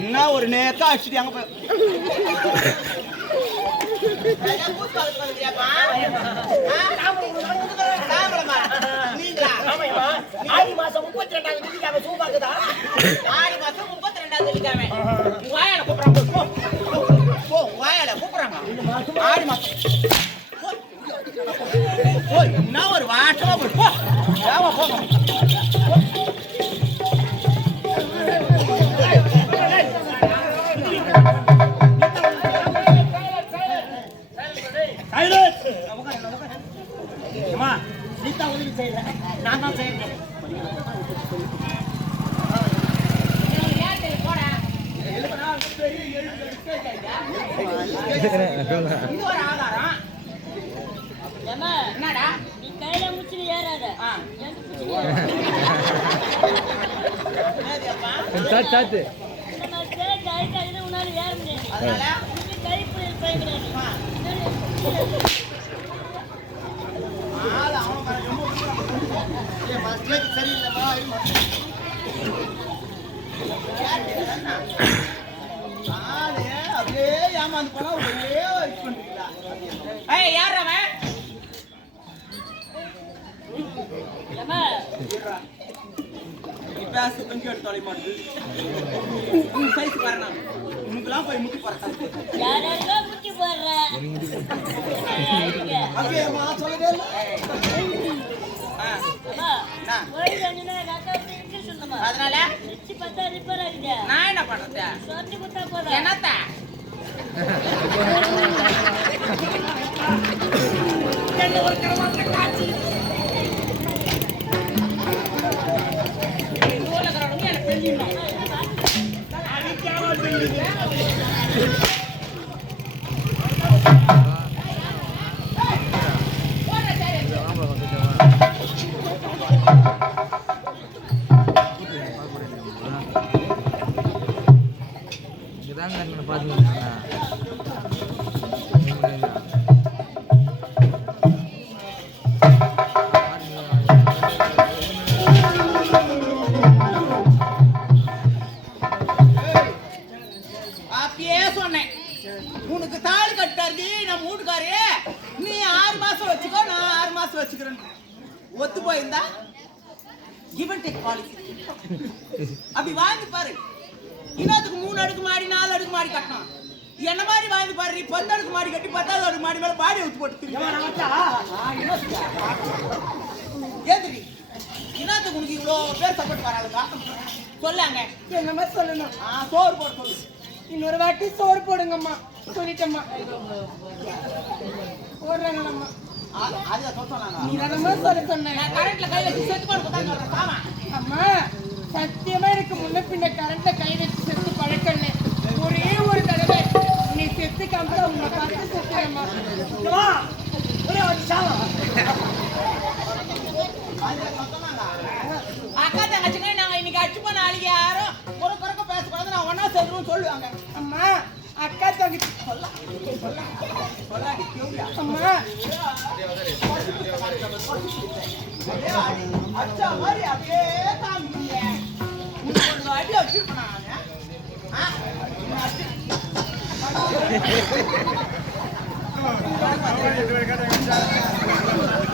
என்ன ஒரு நேக்கா அடிச்சுட்டு அங்க போய் ஆடி மாசம் முப்பத்தி ரெண்டாவது தேதிக்கு அவன் சூ பார்க்குதா ஆடி மாசம் முப்பத்தி ரெண்டாம் வாயால கூப்பிடுறாங்க போ. போ. வாயால கூப்பிடுறாங்க ஆடி மாசம். போ. போ, என்ன ஒரு வாட்டமா போய் போ. போ. ரொம்ப ஆளு அப்படியே ஏமாந்து போனா ஒரே. ஏய், யார் அவன்? ஏம்மா, நீ பேச தொங்கி எடுத்து தொலை. உன் போய் முட்டி போறேன். அப்படியே. அதனால. நான் என்ன பண்றது போதும். என்னத்த இதாங்க நான் பார்த்துக்கிட்டேன் சொன்னேன். உனக்கு தாலி கட்டாரு நம்ம வீட்டுக்காரு நீ ஆறு மாசம் வச்சுக்கோ நான் ஆறு மாசம் வச்சுக்கிறேன். ஒத்து போயிருந்தா கிவன் டேக் பாலிசி அப்படி வாங்கி பாரு. இன்னத்துக்கு மூணு அடுக்கு மாடி நாலு அடுக்கு மாடி கட்டணும். என்ன மாதிரி வாங்கி பாரு பத்து அடுக்கு மாடி கட்டி பத்தாவது அடுக்கு மாடி மேல பாடி ஊத்து போட்டு. ஏந்திரி இன்னத்துக்கு உனக்கு இவ்வளோ பேர் சப்போர்ட் வராதுக்கா சொல்லாங்க. என்னமா சொல்லணும்? ஆ சோறு போட்டு சொல்லு. இன்னொரு வாட்டி சோறு போடுங்கம்மா. சொல்லிட்டம்மா. அம்மா சத்தியமா எனக்கு முன்ன பின்ன கரண்ட்ல கை வச்சு ஒரே ஒரு தடவை நீ செத்து காமிச்சா உன்னை பார்த்து சாவம் அக்கா தங்கச்சிங்க நாங்க இன்னைக்கு அடிச்சு போன ஆளுங்க யாரும்? ஒரு குறைக்க பேசக்கூடாது நான் ஒன்னா சொல்லுவாங்க. அம்மா அக்கா தங்கச்சி. கேளுங்க. அம்மா. அடிச்ச. மாதிரி அப்படியே Thank you.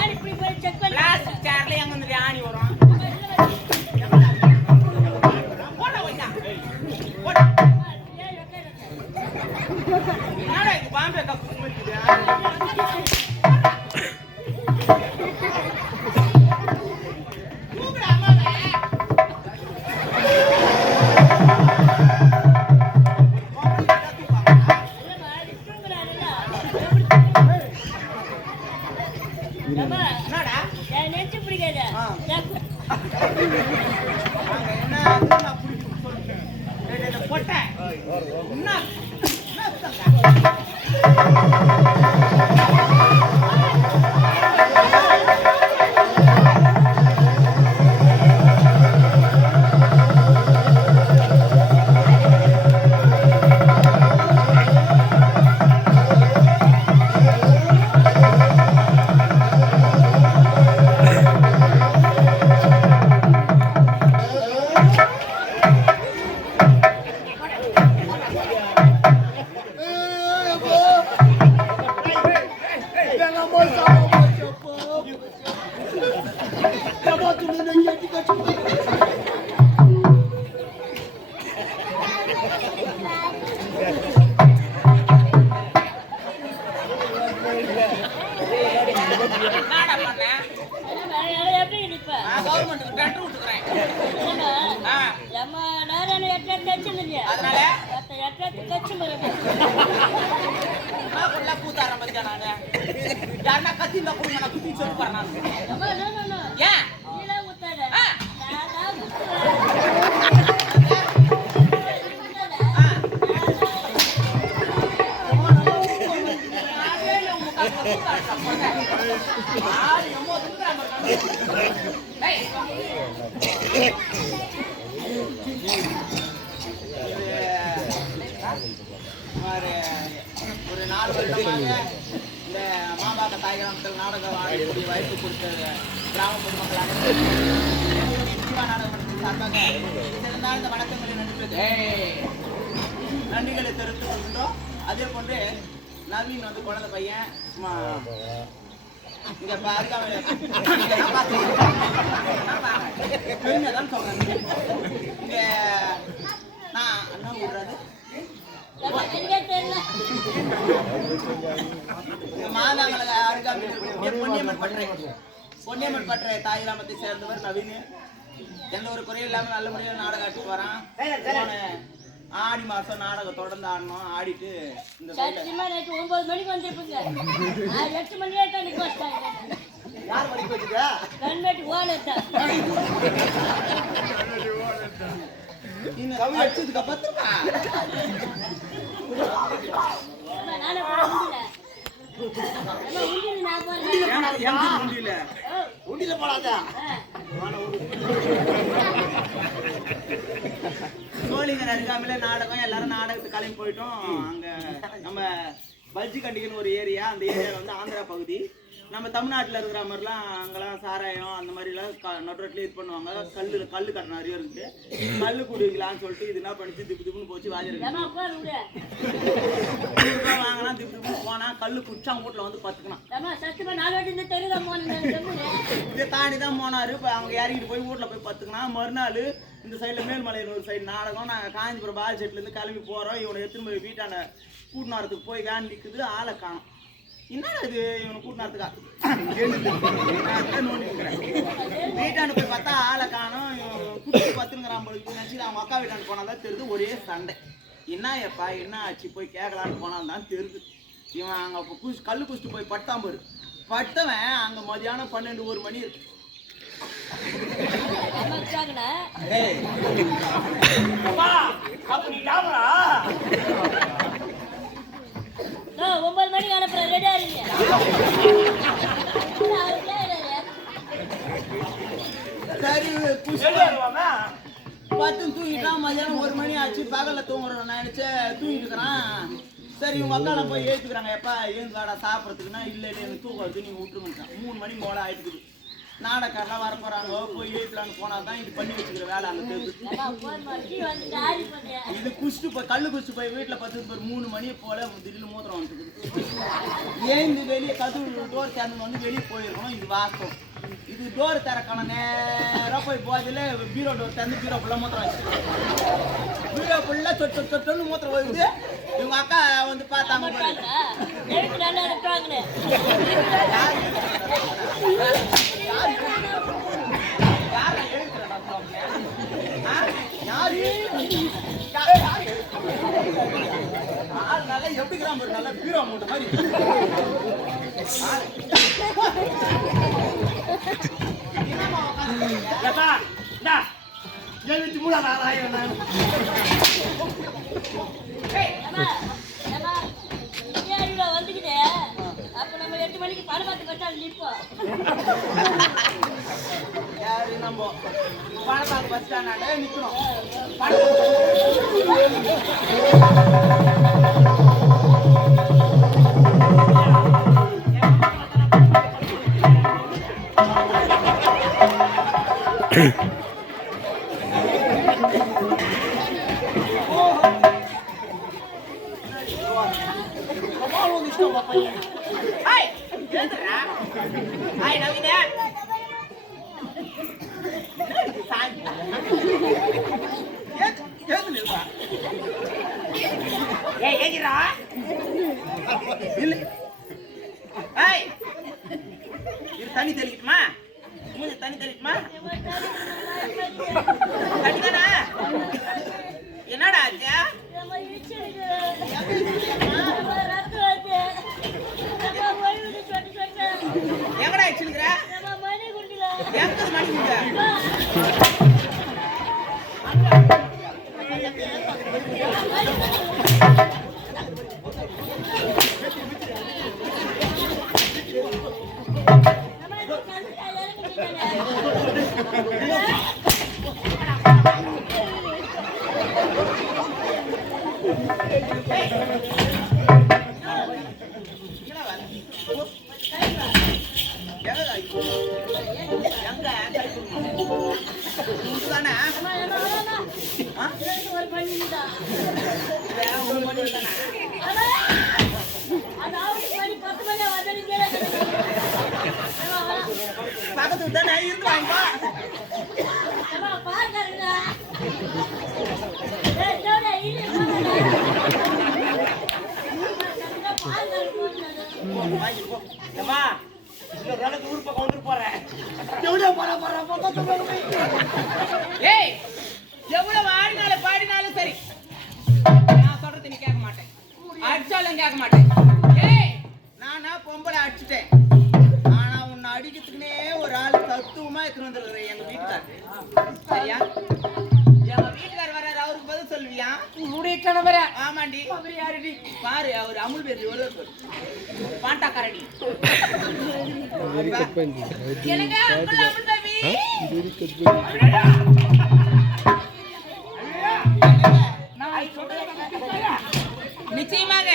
பிளாஸ்டிக் சேர்ல எங்க வந்து ஆணி வரும். போட வைடா போட. ஏன் வைக்காதீங்க? என்னடா இது பாம்பே கப்பு ஒரு ஒரு நாலு இந்த மாம்பாக்க தாய் கிராமத்தில் நாடகம் ஆடக்கூடிய வாய்ப்பு கொடுத்த கிராம பொதுமக்கள் அனைவருக்கும் ஜீவா நாடக சார்பாக சிறந்தாழ்ந்த வணக்கங்களை நன்றி நன்றிகளை தெரிவித்துக் கொள்கின்றோம். அதே போன்று நவீன் வந்து குழந்தை பையன் இங்க பாருக்காம தான் சொல்றேன் இங்க நான் என்ன விடுறது மாதாங்கள அருகாமையில் பொன்னியம்மன் பற்றை பொன்னியம்மன் பற்றை தாய் கிராமத்தை சேர்ந்தவர் நவீன் எந்த ஒரு குறையும் இல்லாமல் நல்ல முறையில் நாடகம் ஆடிட்டு வரான் ஆடி மாசம் நாடகம் தொடர்ந்து ஆடணும் ஆடிட்டு இந்த ஒன்பது மணிக்கு வந்துருப்பீங்க எட்டு மணி தான் நிக்க வச்சிட்டாங்க. யார் வச்சுக்க கண்மேட்டு இன்னும் அடிச்சதுக்கு முடியல. முடியல போடாத. சோழிங்கர் அருகாமையில நாடகம் எல்லாரும் நாடகத்துக்கு கிளம்பி போயிட்டோம் அங்க நம்ம பல்ஜி கண்டிகன்னு ஒரு ஏரியா அந்த ஏரியால வந்து ஆந்திரா பகுதி நம்ம தமிழ்நாட்டுல இருக்கிற மாதிரிலாம் அங்கெல்லாம் சாராயம் அந்த மாதிரிலாம் க- நடுரோட்ல இது பண்ணுவாங்க. கல்லு கல்லு கடை நிறைய இருக்குது கல்லு குடிக்கலாம்னு சொல்லிட்டு இது என்ன பண்ணிச்சு? திப்பு திப்புன்னு போச்சு விடு. வாங்கினா திப்பு திப்புன்னு போனா கல்லு குடிச்சாங்க வீட்டுல வந்து பத்துக்கணும். இதை தாண்டி தான் போனாரு இப்போ அவங்க இறங்கிட்டு போய் வீட்டில் போய் பத்துக்கினா மறுநாள் இந்த சைடில் மேல்மலையில் ஒரு சைடு நாடகம் நாங்கள் காஞ்சிபுரம் பால் செட்லேருந்து கிளம்பி போகிறோம் இவனை எடுத்துன்னு போய் வீட்டாண்ட கூட்டினாரத்துக்கு போய் வேன் நிற்குது ஆளை காணும். என்னடா இது? இவனை கூட்டினாரத்துக்கா வீட்டாண்ட போய் பார்த்தா ஆளை காணும். குட்டி பத்துங்கிறான் பொழுது நினச்சி அவங்க அக்கா வீட்டாண்டு போனால் தான் தெரியுது. ஒரே சண்டை. என்ன எப்பா என்ன ஆச்சு? போய் கேட்கலான்னு போனால் தான் தெரியுது. இவன் அங்கே குஷ் கல் குடிச்சிட்டு போய் பட்டான் பாரு. பட்டவன் அங்கே மதியானம் பன்னெண்டு ஒரு மணி இருக்கு. ஞாபகா இதோ, ஒன்பது மணிக்கு அனுப்புறேன் ரெடியா இருங்க. சரி பத்து தூங்கிட்டான் மதியானம் ஒரு மணி ஆச்சு பகல்ல தூங்குறோம். நான் நினைச்சேன் தூங்கிட்டு இருக்கிறான் சரி இவங்க அக்கா போய் ஏத்துக்கிறாங்க. எப்பா ஏந்துக்காடா சாப்பிட்றதுக்குன்னா இல்ல இல்ல எனக்கு தூக்கம் வருது நீங்க விட்டுருங்க மூணு மணி போல ஆயிட்டுக்குது. நாடக்காரெல்லாம் வர போறாங்க. போய் ஏத்தலான்னு போனா தான் இது பண்ணி வச்சுக்கிற வேலை போட்டியா? இது குடிச்சிட்டு போய் கல்லு குடிச்சு போய் வீட்டுல பத்து பேர் மூணு மணி போல திடீர்னு மூத்திரம் வந்துருக்குது ஏந்து வெளியே கதவு டோர் திறந்து வந்து வெளியே போயிருக்கணும்? இது வாஸ்தவம். இது டோர் திறக்கான நேரா போய் போதில் பீரோ டோர் திறந்து பீரோ ஃபுல்லாக மூத்திரம் வச்சு பீரோ ஃபுல்லாக சொட்டு சொட்டு சொட்டுன்னு மூத்திரம் வருது இவங்க அக்கா வந்து பார்த்தாங்க பாரு. இருக்காங்களா? எப்படி கிராம பாரு, பீரோ மூட்டை மாதிரி. எழுபத்தி மூணாவது ஆறாயிரம் நான். எட்டு மணிக்கு படம் பார்த்து கட்டாது நிற்போம் யாரு நம்ம? பஸ் ஸ்டாண்டாண்ட ஹாய் தண்ணி தெளிக்கட்டுமா மூஞ்சி தண்ணி தெளிக்கட்டுமா தண்ணி தானே என்னடா ஆச்சு? பாருங்க. பாருங்க, போடுறது. வாங்கிட்டு போ ஏம்மா இந்த ரெண்டு ஊர் பக்கம் வந்துட்டு போறேன் எவ்வளவு போறா, போறா, ஏய் எவ்வளவு ஆடினாலும் பாடினாலும் சரி நான் சொல்றது நீ கேட்க மாட்டேன் அடிச்சாலும் கேட்க மாட்டேன் ஏய் உன்னை அடிக்கிறதுக்குனே ஒரு ஆள் தத்துவமா எடுத்துட்டு வந்துருக்குற எங்க வீட்டுக்காரர். சரியா? எங்க வீட்டுக்காரர் வர்றாரு அவருக்கு பதில் சொல்லுவியா? உன்னுடைய கணவரா? ஆமாண்டி. அவர் யாருடி? பாரு அவர் அமுல் பேர் எவ்வளவு பாண்டா கரடி எனக்கு அமுல் அமுல் பேபி நான் சொல்றேன் நிச்சயமாக.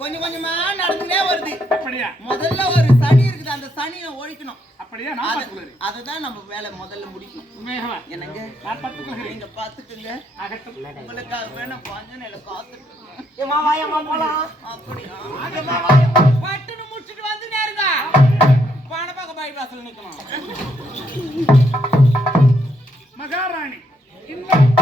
கொஞ்சம் கொஞ்சமா நடந்துட்டே வருது. முதல்ல ஒரு சனி இருக்குது. அந்த சனியை ஒழிக்கணும். அப்படியா? நான் அத- பார்த்துக்கிறேன் அதுதான் நம்ம வேலை முதல்ல முடிக்கணும். என்னங்க? நான் பார்த்துக்கிறேன் நீங்க பாத்துக்குங்க அகட்டும் உங்களுக்காக வேணும் வாயம்மா போலாம். அப்படியா? பட்டுன்னு முடிச்சுட்டு வந்து நேருங்க பணப்பாக்க பாய் வாசல் நிக்கணும். மகாராணி இன்னும்